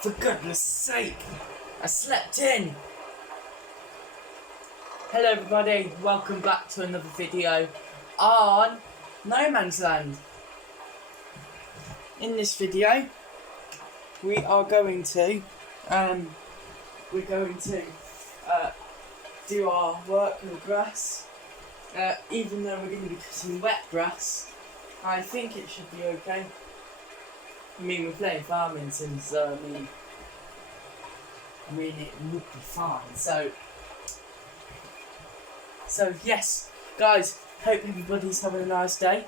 for goodness sake! I slept in! Hello everybody, welcome back to another video on No Man's Land. In this video, we are going to do our work with the grass. Even though we're going to be cutting wet grass, I think it should be okay. I mean, we're playing farming sim, so I mean it would be fine. So yes, guys, hope everybody's having a nice day.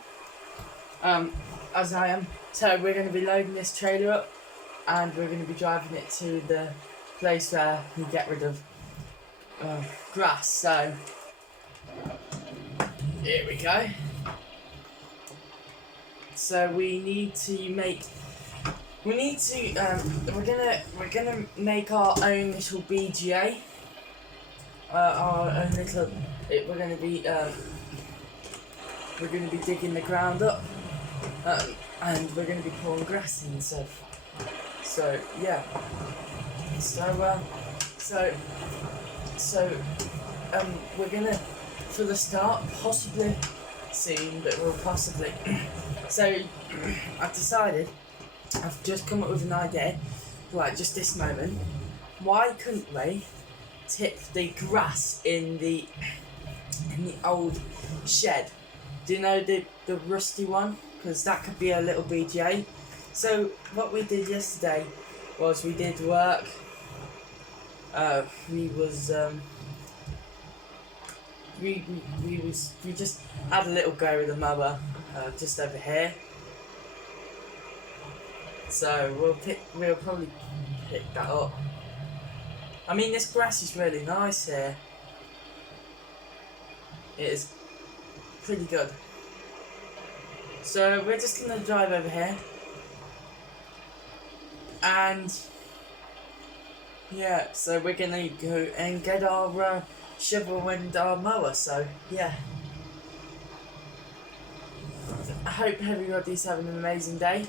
As I am. So we're going to be loading this trailer up, and we're going to be driving it to the place where we get rid of grass. So here we go. So we're gonna make our own little BGA. We're gonna be digging the ground up, and we're gonna be pouring grass in. So yeah. We're gonna, for the start, possibly soon, but we'll possibly. So I've decided. I've just come up with an idea, like just this moment. Why couldn't we tip the grass in the old shed? Do you know the rusty one? Because that could be a little BGA. So what we did yesterday was we did work. We just had a little go with the mower just over here. So we'll probably pick that up. I mean, this grass is really nice here. It is pretty good. So we're just gonna drive over here, and yeah, so we're gonna go and get our shovel and our mower. So yeah, I hope everybody's having an amazing day.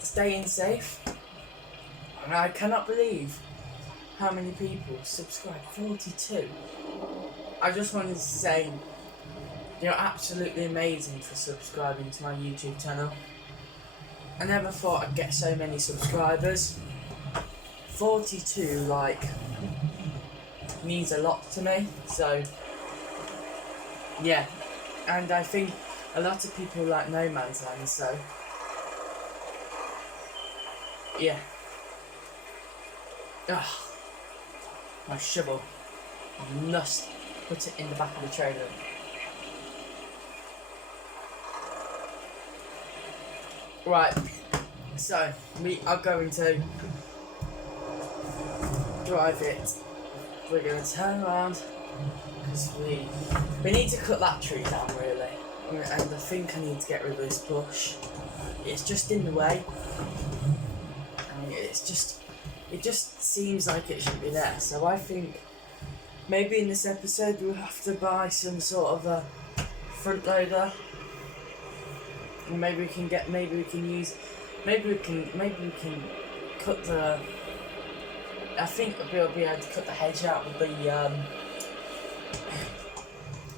Staying safe. And I cannot believe how many people subscribe. 42. I just wanted to say you're absolutely amazing for subscribing to my YouTube channel. I never thought I'd get so many subscribers. 42 means a lot to me. So yeah, and I think a lot of people like No Man's Land, so yeah. My shovel. I must put it in the back of the trailer. Right, so we are going to drive it. We're going to turn around because we need to cut that tree down really, and I think I need to get rid of this bush. It's just in the way. It just seems like it should be there. So I think maybe in this episode we'll have to buy some sort of a front loader, and maybe we can cut the. I think we'll be able to cut the hedge out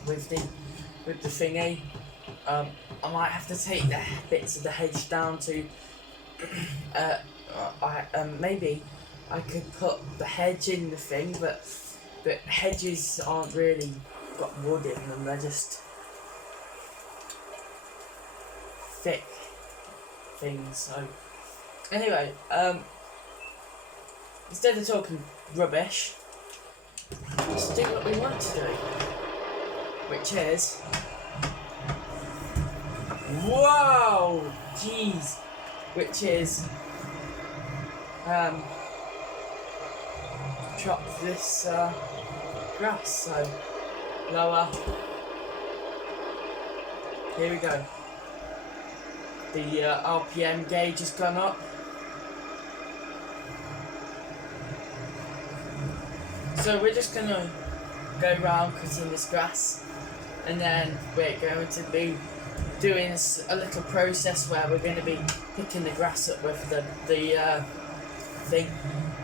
with the thingy. I might have to take the bits of the hedge down to. Maybe I could put the hedge in the thing, but hedges aren't really got wood in them, they're just thick things. So anyway, instead of talking rubbish, let's do what we want to do, which is which is chop this grass. So lower. Here we go. The RPM gauge has gone up. So we're just gonna go around cutting this grass, and then we're going to be doing a little process where we're going to be picking the grass up with the thing.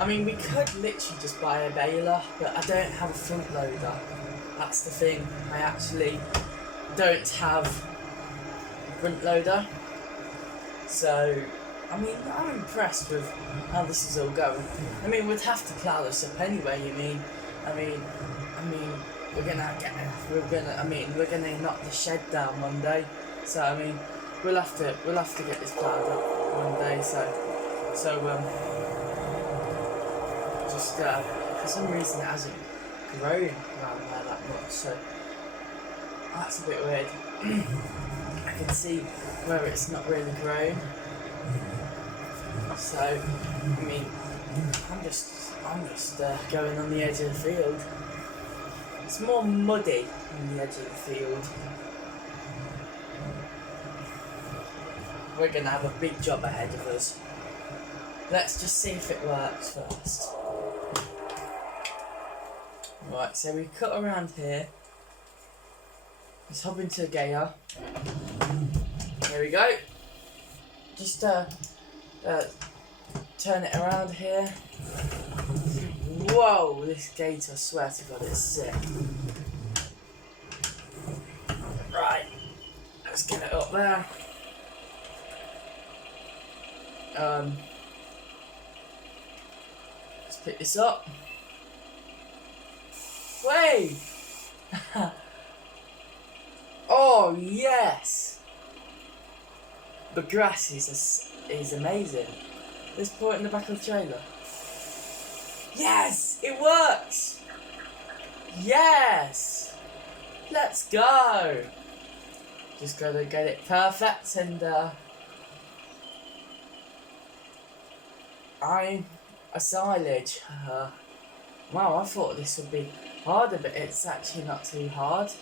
I mean, we could literally just buy a baler, but I don't have a front loader. That's the thing. I actually don't have a front loader. So, I mean, I'm impressed with how this is all going. I mean, we'd have to plough this up anyway. I mean, we're gonna knock the shed down one day. So I mean, we'll have to get this ploughed up one day. Just for some reason it hasn't grown around there that much. So that's a bit weird. I can see where it's not really grown. So I mean, I'm just going on the edge of the field. It's more muddy on the edge of the field. We're going to have a big job ahead of us. Let's just see if it works first. Right, so we cut around here. Let's hop into a gator. There we go. Just turn it around here. Whoa, this gate, I swear to God, it's sick. Right, let's get it up there. Let's pick this up. Wait! Oh, yes! The grass is amazing. Let's pour it in the back of the trailer. Yes! It works! Yes! Let's go! Just gotta get it perfect and I'm a silage. Wow, I thought this would be harder, but it's actually not too hard.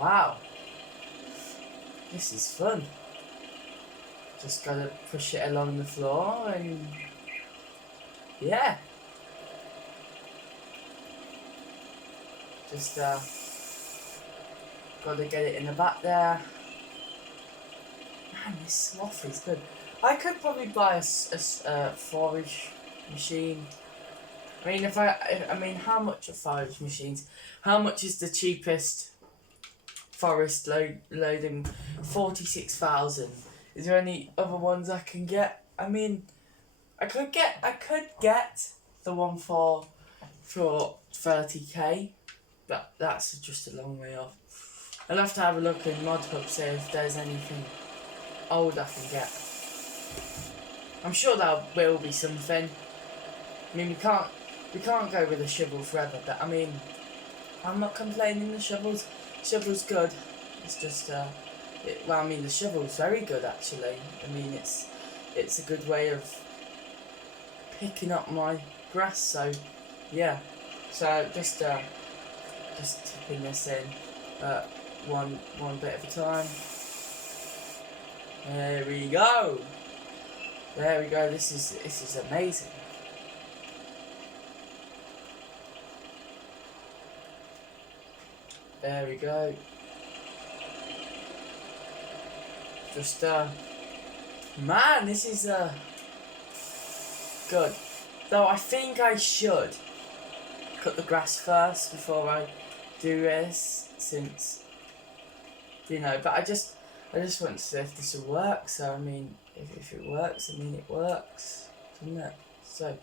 Wow. This is fun. Just gotta push it along the floor and yeah. Just gotta get it in the back there. Man, this sloth is good. I could probably buy a forage machine. I mean, how much are forage machines? How much is the cheapest forest loading? 46,000. Is there any other ones I can get? I mean, I could get the one for 30k, but that's just a long way off. I'll have to have a look in ModHub, see if there's anything old I can get. I'm sure there will be something. I mean, we can't go with a shovel forever, but I mean, I'm not complaining. The shovel's good. It's just the shovel's very good actually. I mean, it's a good way of picking up my grass. So yeah, so just tipping this in one bit at a time. There we go. There we go. This is amazing. There we go. Just man, this is good. Though I think I should cut the grass first before I do this, since but I just want to see if this will work. So I mean, if it works, I mean it works, doesn't it? So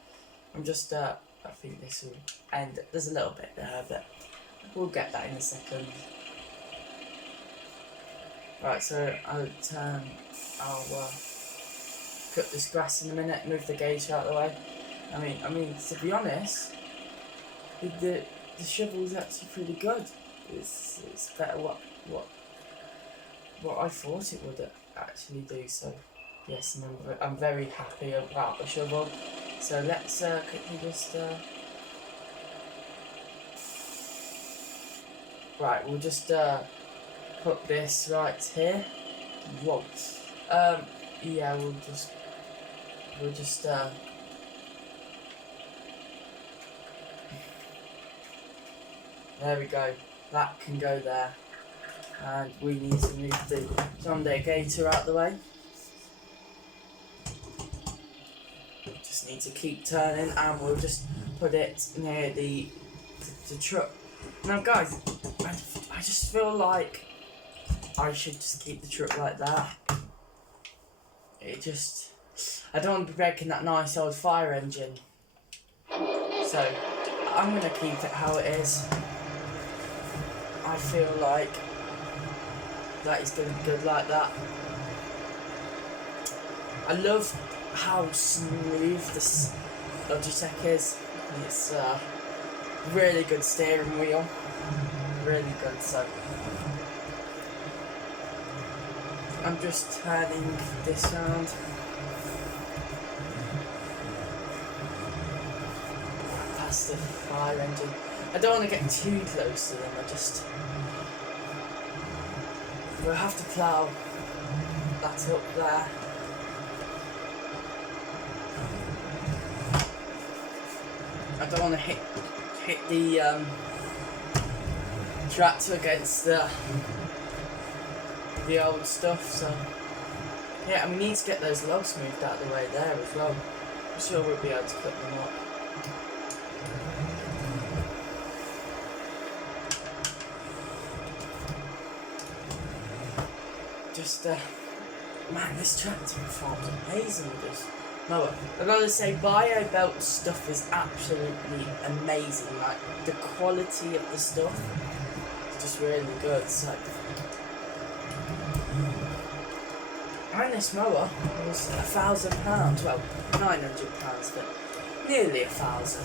I'm just I think this will end. There's a little bit there, but we'll get that in a second. Right, so I'll cut this grass in a minute, move the gauge out of the way. I mean, to be honest, the shovel's actually pretty good. It's better what I thought it would actually do. So yes, I'm very happy about the shovel. So let's quickly just right. We'll just put this right here. Whoa. Yeah. We'll just there we go. that can go there. And we need to move the Sunday Gator out the way. Just need to keep turning, and we'll just put it near the truck. Now guys, I just feel like I should just keep the truck like that. I don't want to be breaking that nice old fire engine. So I'm going to keep it how it is. I feel like that is going to be good like that. I love how smooth this Logitech is. It's really good steering wheel. Really good, so I'm just turning this round. Past the fire engine. I don't want to get too close to them, we'll have to plough that up there. I don't want to hit the tractor against the old stuff, so yeah, and we need to get those logs moved out of the way there as well. I'm sure we'll be able to cut them up. Just man, this tractor performs amazing with this mower. I've got to say, BioBelt stuff is absolutely amazing. Like, the quality of the stuff is just really good. So, and this mower was £1,000. Well, £900, but nearly 1,000.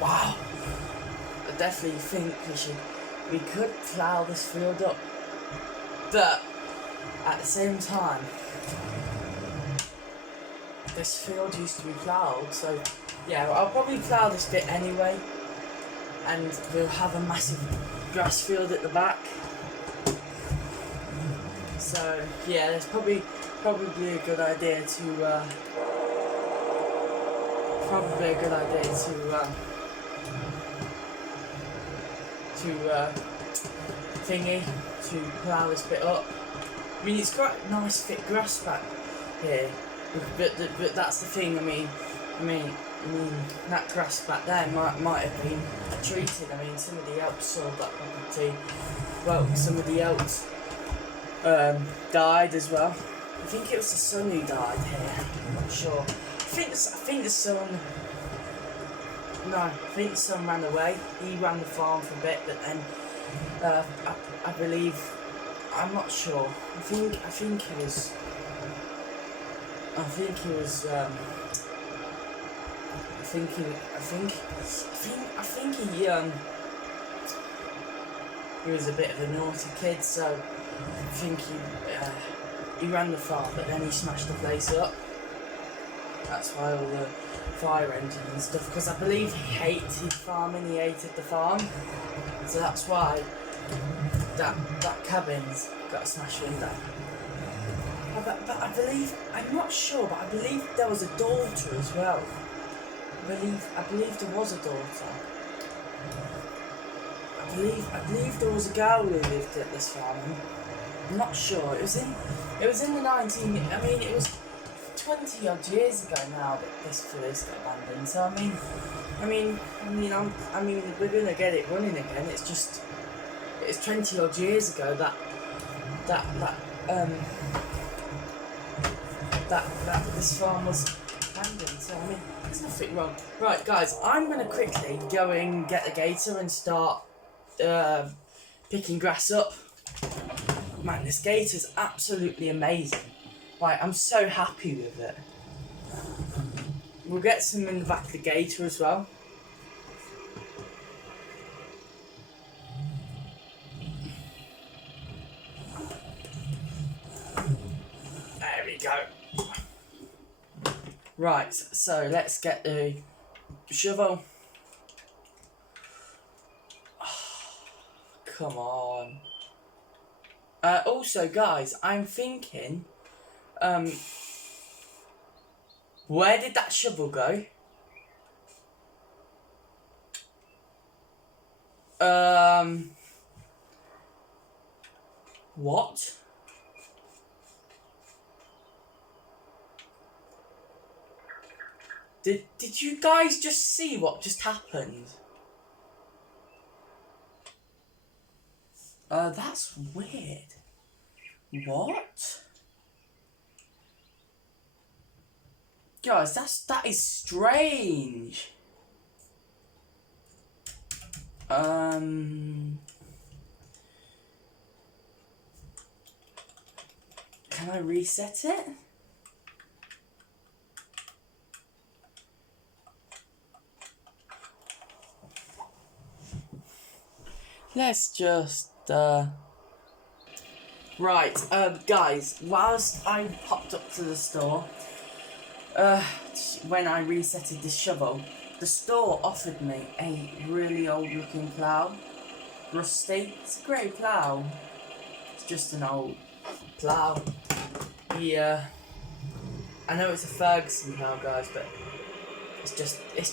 Wow! I definitely think we could plough this field up, but at the same time, this field used to be ploughed, so yeah, I'll probably plough this bit anyway, and we'll have a massive grass field at the back. So yeah, it's probably a good idea to to plough this bit up. I mean, it's quite nice thick grass back here, but that's the thing. I mean that grass back there might have been treated. I mean, somebody else sold that property. Well, somebody else died as well. I think it was the son who died here. I'm not sure. I think the son. No, I think the son ran away. He ran the farm for a bit, but then I believe, I'm not sure. I think he was he was a bit of a naughty kid, so I think he ran the farm, but then he smashed the place up. That's why all the fire engine and stuff, because I believe he hated farming, he hated the farm, so that's why that cabin's got a smashed window. But I believe, I'm not sure, but I believe there was a daughter as well. I believe there was a daughter. I believe there was a girl who lived at this farm. I'm not sure. It was in the 19. I mean, it was 20 odd years ago now that this place got abandoned. So I mean, we're gonna get it running again. It's 20 odd years ago that this farm was abandoned. So I mean, there's nothing wrong. Right, guys, I'm gonna quickly go and get the gator and start picking grass up. Man, this gator's absolutely amazing. Right, I'm so happy with it. We'll get some in the back of the gator as well. There we go. Right, so let's get the shovel. Come on. Also, guys, I'm thinking, where did that shovel go? What? Did you guys just see what just happened? That's weird. What? Guys, that is strange. Can I reset it? Let's just, Right, guys, whilst I popped up to the store, when I resetted the shovel, the store offered me a really old looking plough. Rusty. It's a great plough. It's just an old plough. Yeah. I know it's a Ferguson plough, guys, but it's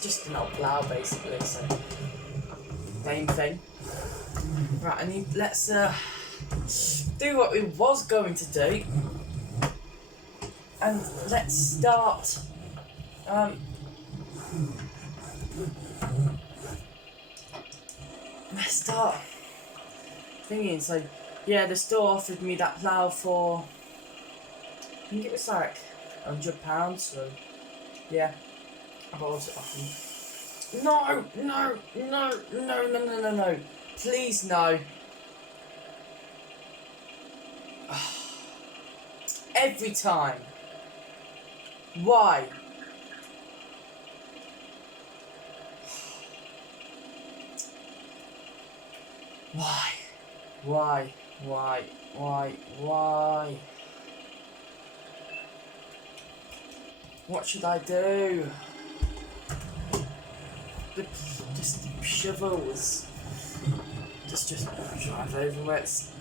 just an old plough basically, so same thing. Right, let's do what we was going to do. And let's start thinking. So yeah, the store offered me that plough for, I think it was like £100, so yeah, I bought it off him. No, please no. Every time. Why? Why? What should I do? Just shovels. Just drive over where it's...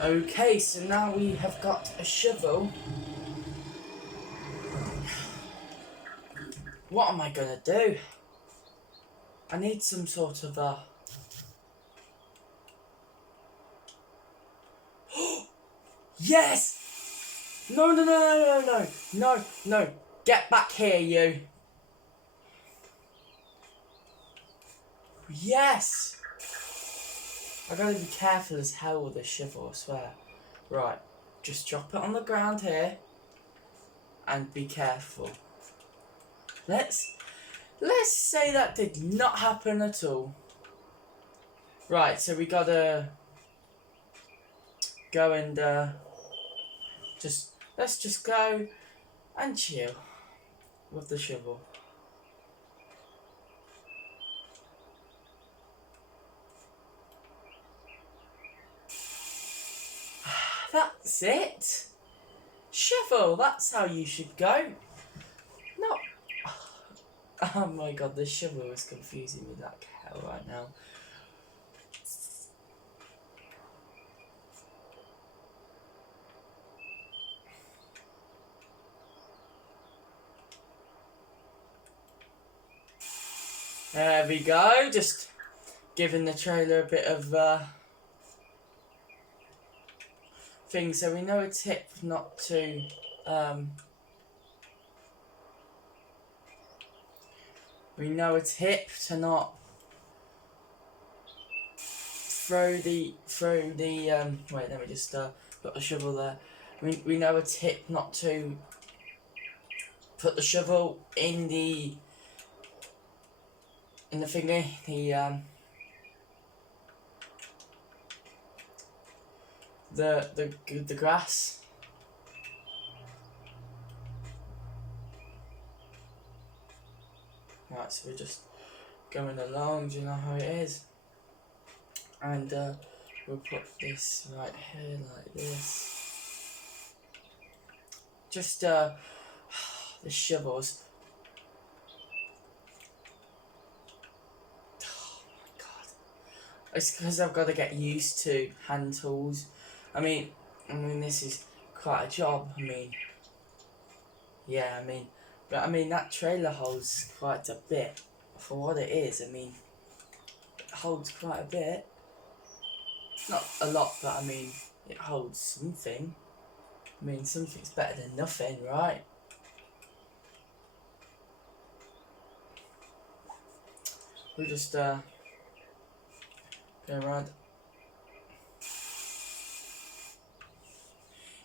Okay, so now we have got a shovel. What am I gonna do? I need some sort of a... Yes! No. Get back here, you. Yes! I gotta be careful as hell with this shovel, I swear. Right, just drop it on the ground here. And be careful. Let's say that did not happen at all. Right, so we gotta go and let's just go and chill with the shovel. That's it. Shovel, that's how you should go. No. Oh my god, this shovel is confusing me like hell right now. There we go, just giving the trailer a bit of thing, so we know a tip not to not throw the wait, let me just put the shovel there. We know a tip not to put the shovel in the thingy, the grass. Right, so we're just going along, do you know how it is? And we'll put this right here like this. Just the shovels. Oh my god. It's because I've got to get used to hand tools. I mean this is quite a job. But that trailer holds quite a bit for what it is. holds quite a bit. Not a lot, but I mean, it holds something. I mean, something's better than nothing, right? We'll just go around.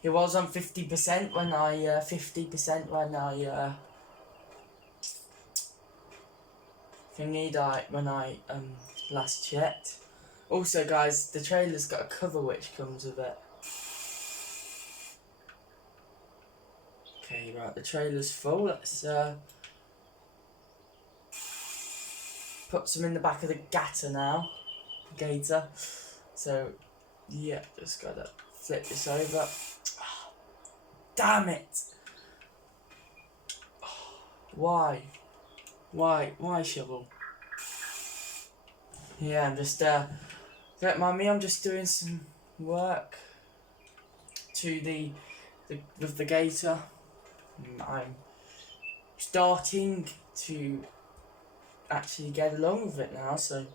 It was on 50% when I 50% when I thingied when I last checked. Also, guys, the trailer's got a cover which comes with it. Okay, right, the trailer's full. Let's put some in the back of the gator. So, yeah, just gotta flip this over. Oh, damn it! Oh, why? Why, shovel? Yeah, I'm just don't mind me. I'm just doing some work to with the gator. I'm starting to actually get along with it now, so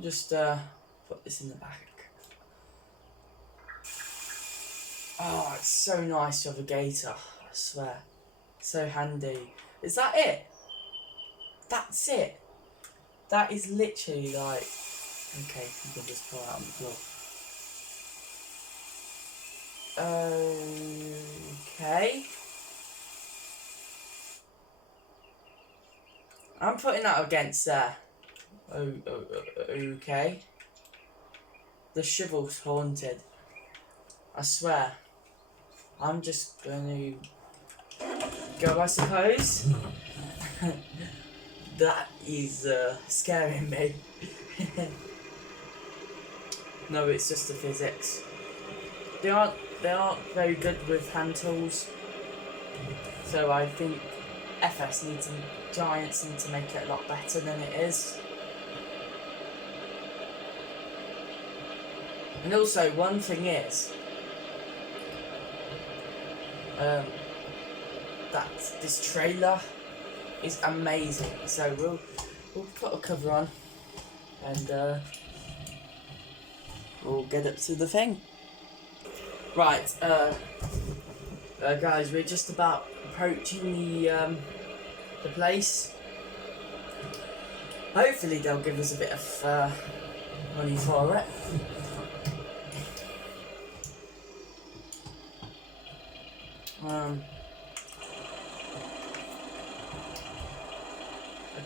just put this in the back. Oh, it's so nice to have a gator, I swear. So handy. Is that it? That's it. That is literally like, okay, you can just pull out on the floor. Okay. I'm putting that against there. Okay. The shovel's haunted. I swear. I'm just gonna go, I suppose. That is scaring me. No, it's just the physics. They aren't very good with hand tools. So I think FS Giants need to make it a lot better than it is. And also, one thing is that this trailer is amazing. So we'll put a cover on and we'll get up to the thing. Right, guys, we're just about approaching the place. Hopefully they'll give us a bit of money for it.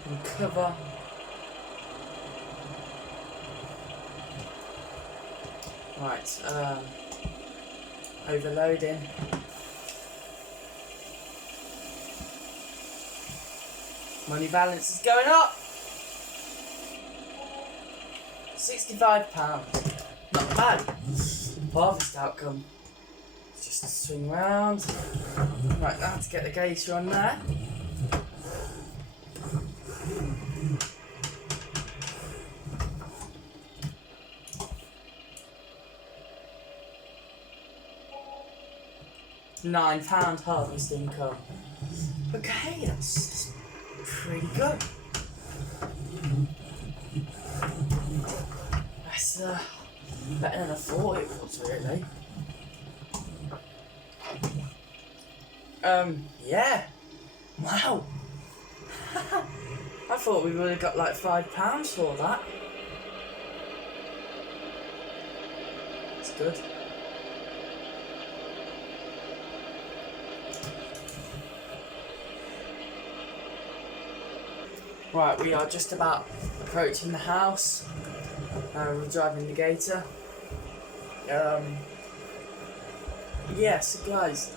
Open cover. Right, overloading. Money balance is going up. £65. Not bad. Harvest outcome. Just swing round. Right, now to get the gator on there. £9 harvest income. Okay, that's pretty good. That's better than I thought it was, really. Yeah. Wow. I thought we would have got like £5 for that. It's good. Right, we are just about approaching the house. We're driving the gator. Yeah, so guys,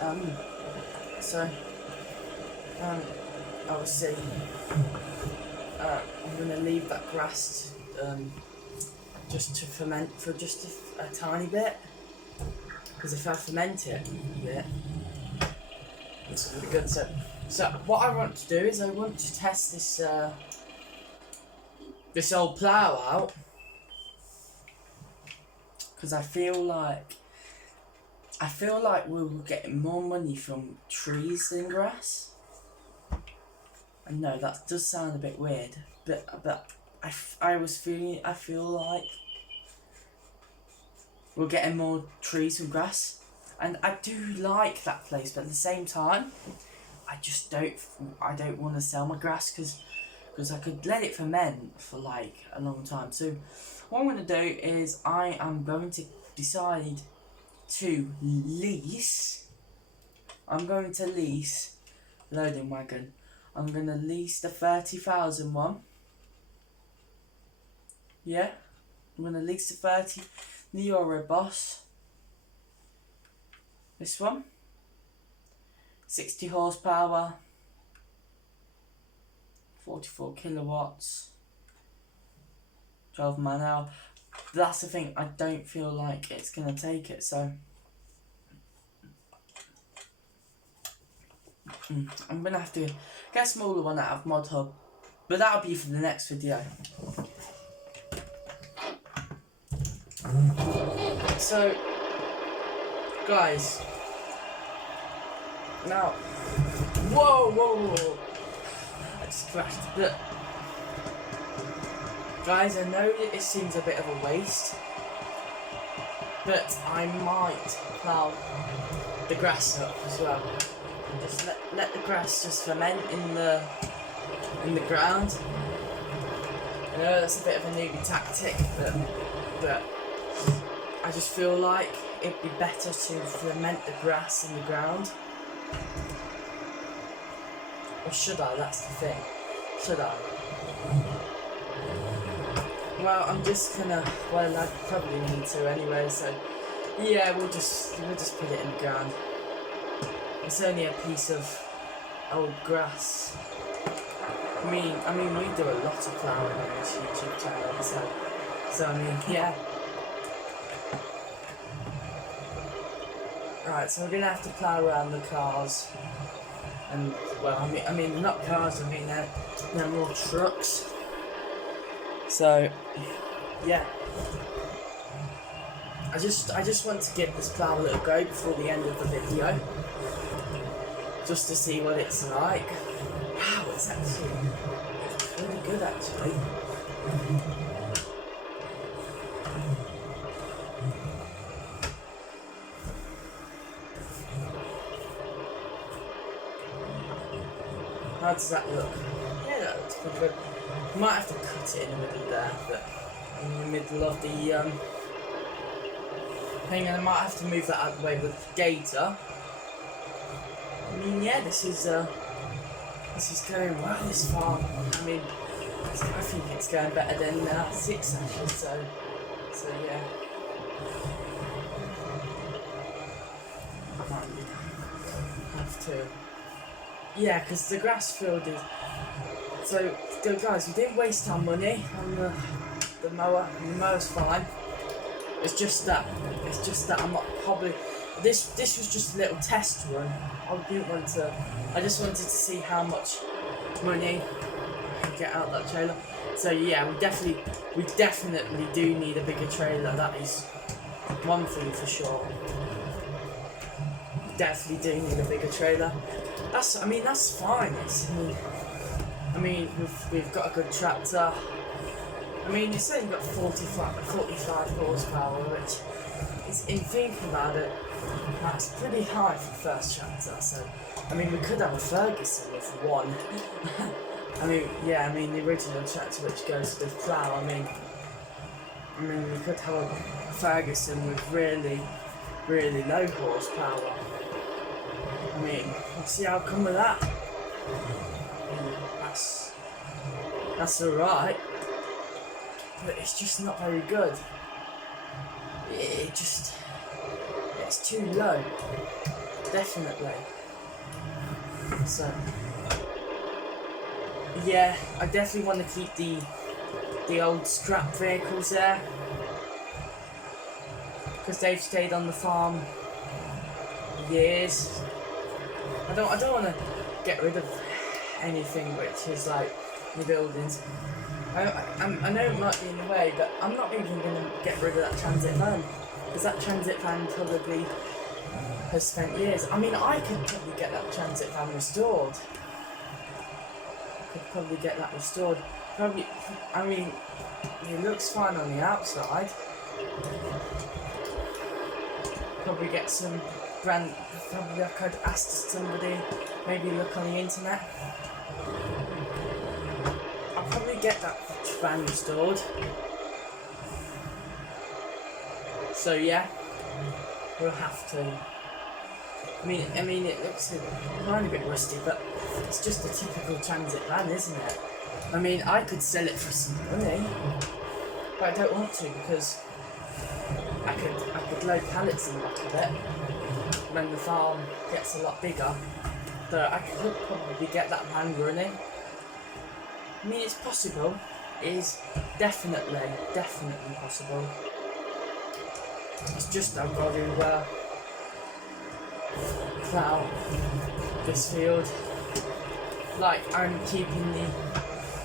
obviously, I'm gonna leave that grass just to ferment for just a tiny bit, because if I ferment it a bit, it's gonna be good. So what I want to do is I want to test this this old plough out, because I feel like we were getting more money from trees than grass. I know that does sound a bit weird, but I feel like we're getting more trees and grass, and I do like that place, but at the same time, I don't want to sell my grass because I could let it ferment for like a long time. So what I'm going to do is I am going to decide to lease. I'm going to lease Loading Wagon. I'm going to lease the 30,000 one. Yeah, I'm going to lease the Euroboss. This one. 60 horsepower. 44 kilowatts. 12 man hour. That's the thing, I don't feel like it's going to take it, so I'm going to have to get a smaller one out of Mod Hub, but that'll be for the next video. So, guys, now, whoa, I just crashed, but guys, I know that it seems a bit of a waste, but I might plough the grass up as well. And just let the grass just ferment in the ground. I know that's a bit of a newbie tactic, but I just feel like it'd be better to ferment the grass in the ground. Or should I? That's the thing. Should I? Well, I'm just gonna. Well, I probably need to anyway. So, yeah, we'll just put it in the ground. It's only a piece of old grass. I mean, we do a lot of ploughing on this YouTube channel, so I mean, yeah. Right, so we're gonna have to plough around the cars, and well, I mean, not cars. I mean, they're more trucks. So, yeah. I just want to give this plough a little go before the end of the video, just to see what it's like. Wow, it's actually really good, actually. How does that look? Yeah, that looks pretty good. Might have to cut it in the middle there, but in the middle of the thing, and I might have to move that out of the way with the gator. I mean, yeah, this is going well this far. I mean, I think it's going better than 6 actually. So yeah. I might have to. Yeah, because the grass field is. So guys, we didn't waste our money on the mower. The mower's fine. It's just that I'm not probably. This was just a little test run. I just wanted to see how much money I could get out that trailer. So yeah, we definitely do need a bigger trailer. That is one thing for sure. Definitely do need a bigger trailer. That's fine. I mean, we've got a good tractor. I mean, you say you've got 45 horsepower, which is, in thinking about it, that's pretty high for the first tractor. So, I mean, we could have a Ferguson with one. I mean, the original tractor which goes with plough. I mean, we could have a Ferguson with really, really low horsepower. I mean, what's the outcome of that? That's alright, but it's just not very good. It's too low, definitely. So, yeah, I definitely want to keep the old scrap vehicles there, because they've stayed on the farm years. I don't want to get rid of anything which is like the buildings. I know it might be in the way, but I'm not even going to get rid of that transit van, because that transit van probably has spent years. I mean, I could probably get that transit van restored. could probably get that restored. Probably, I mean, it looks fine on the outside. Probably get some brand. Probably I could ask somebody, maybe look on the internet. I'll probably get that van restored. So yeah, we'll have to. I mean, it looks a tiny bit rusty, but it's just a typical transit van, isn't it? I mean, I could sell it for some money, but I don't want to because I could load pallets in the back of it when the farm gets a lot bigger. So I could probably get that van running. I mean, it's possible. It is definitely possible. It's just I've got to plough this field. Like, I'm keeping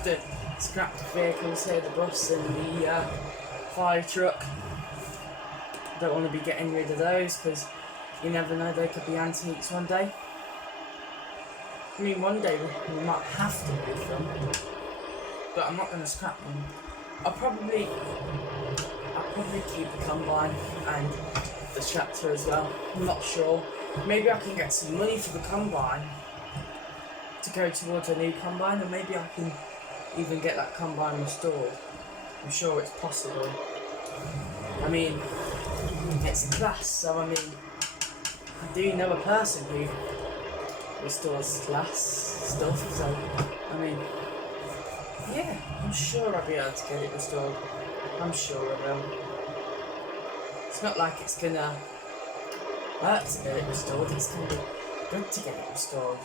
the scrapped vehicles here, the bus and the fire truck. Don't want to be getting rid of those because you never know, they could be antiques one day. I mean, one day we might have to move them, but I'm not going to scrap them. I'll probably keep the combine and the tractor as well. I'm not sure. Maybe I can get some money for the combine to go towards a new combine, and maybe I can even get that combine restored. I'm sure it's possible. I mean, it's a class, so I mean, I do know a person who restores class stuff, so I mean, yeah, I'm sure I'll be able to get it restored. I'm sure I will. It's not like it's gonna hurt to get it restored, it's gonna be good to get it restored.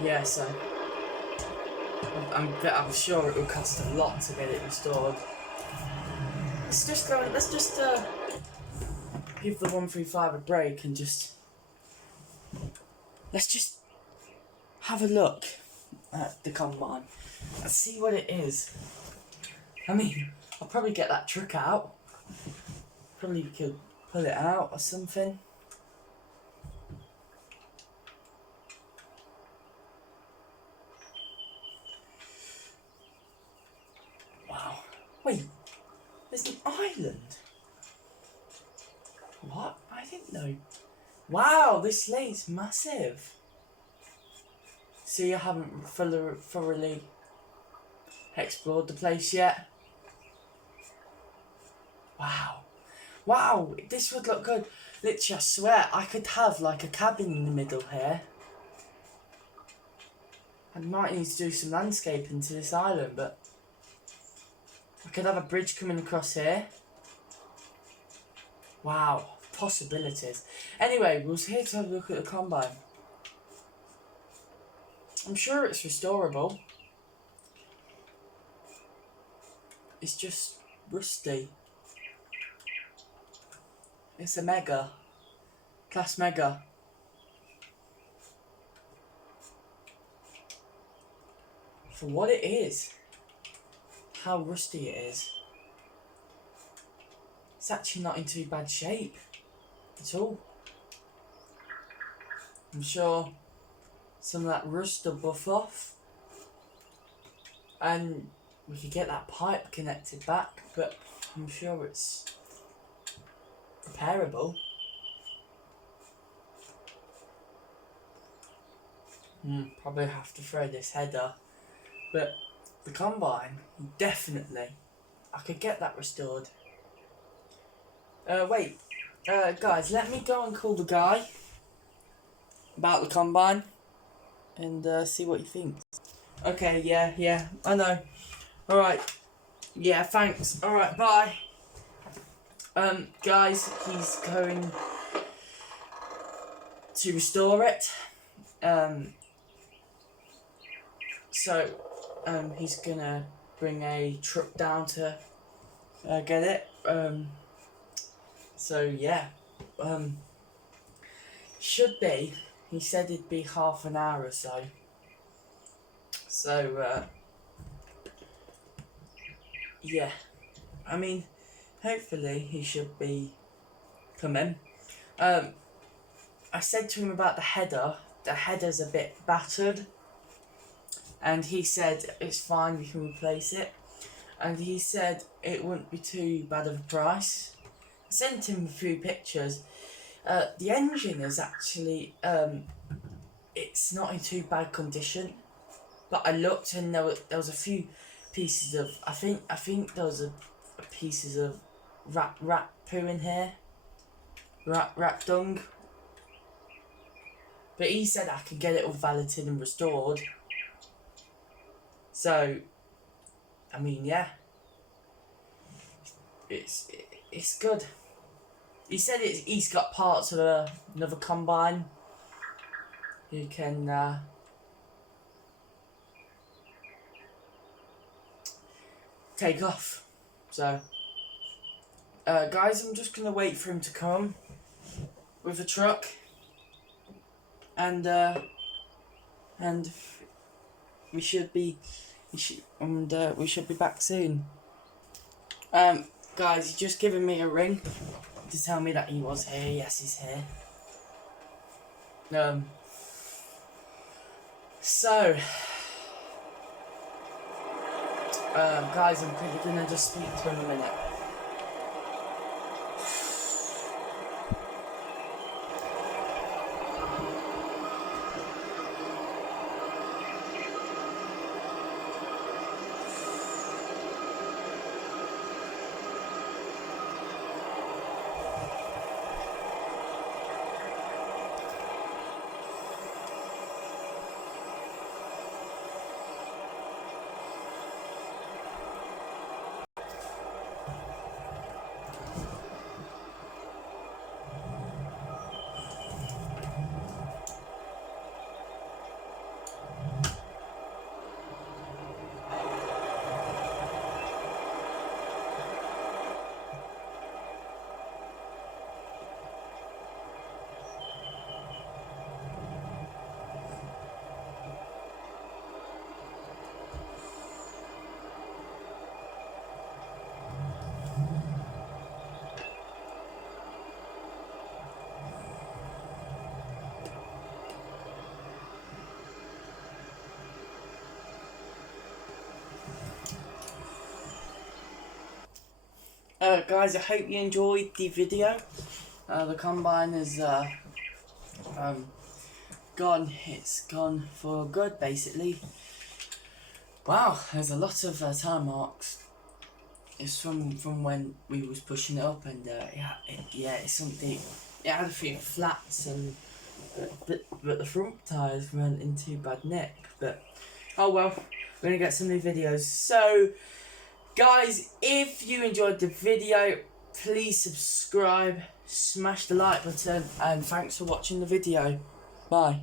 Yeah, so I'm sure it will cost a lot to get it restored. Let's just give the 135 a break and let's just have a look at the combine and see what it is. I mean, I'll probably get that truck out. Probably could pull it out or something. Wow. Wait, there's an island. What? I didn't know. Wow, this lake's massive. See, I haven't thoroughly explored the place yet. Wow. Wow, this would look good. Literally, I swear, I could have like a cabin in the middle here. I might need to do some landscaping to this island, but I could have a bridge coming across here. Wow, possibilities. Anyway, we was here to have a look at the combine. I'm sure it's restorable. It's just rusty. It's a mega. Class mega. For what it is. How rusty it is. It's actually not in too bad shape at all. I'm sure some of that rust will buff off and we could get that pipe connected back, but I'm sure it's repairable. Probably have to throw this header, but the combine, definitely I could get that restored. Wait, guys, let me go and call the guy about the combine and see what he thinks. Okay, yeah, I know. Alright, yeah, thanks. Alright, bye. Guys, he's going to restore it. So he's gonna bring a truck down to get it. So yeah, should be. He said it'd be half an hour or so. So yeah, I mean, hopefully he should be coming. I said to him about the header the header's a bit battered, and he said it's fine, we can replace it, and he said it wouldn't be too bad of a price. I sent him a few pictures. The engine is actually it's not in too bad condition, but I looked and there was a few pieces of I think there was a pieces of rat poo in here, rat dung. But he said I could get it all valeted and restored. So, I mean, yeah, it's good. He said he's got parts of another combine. You can take off. So, guys, I'm just gonna wait for him to come with the truck, and we should be back soon. Guys, he's just given me a ring to tell me that he was here. Yes, he's here. So, guys, I'm pretty gonna just speak to him a minute. Guys, I hope you enjoyed the video. The combine is gone. It's gone for good, basically. Wow, there's a lot of time marks. It's from when we was pushing it up, and it's something. It had a few flats, and but the front tires weren't in too bad nick. But oh well, we're gonna get some new videos. So, guys, if you enjoyed the video, please subscribe, smash the like button, and thanks for watching the video. Bye.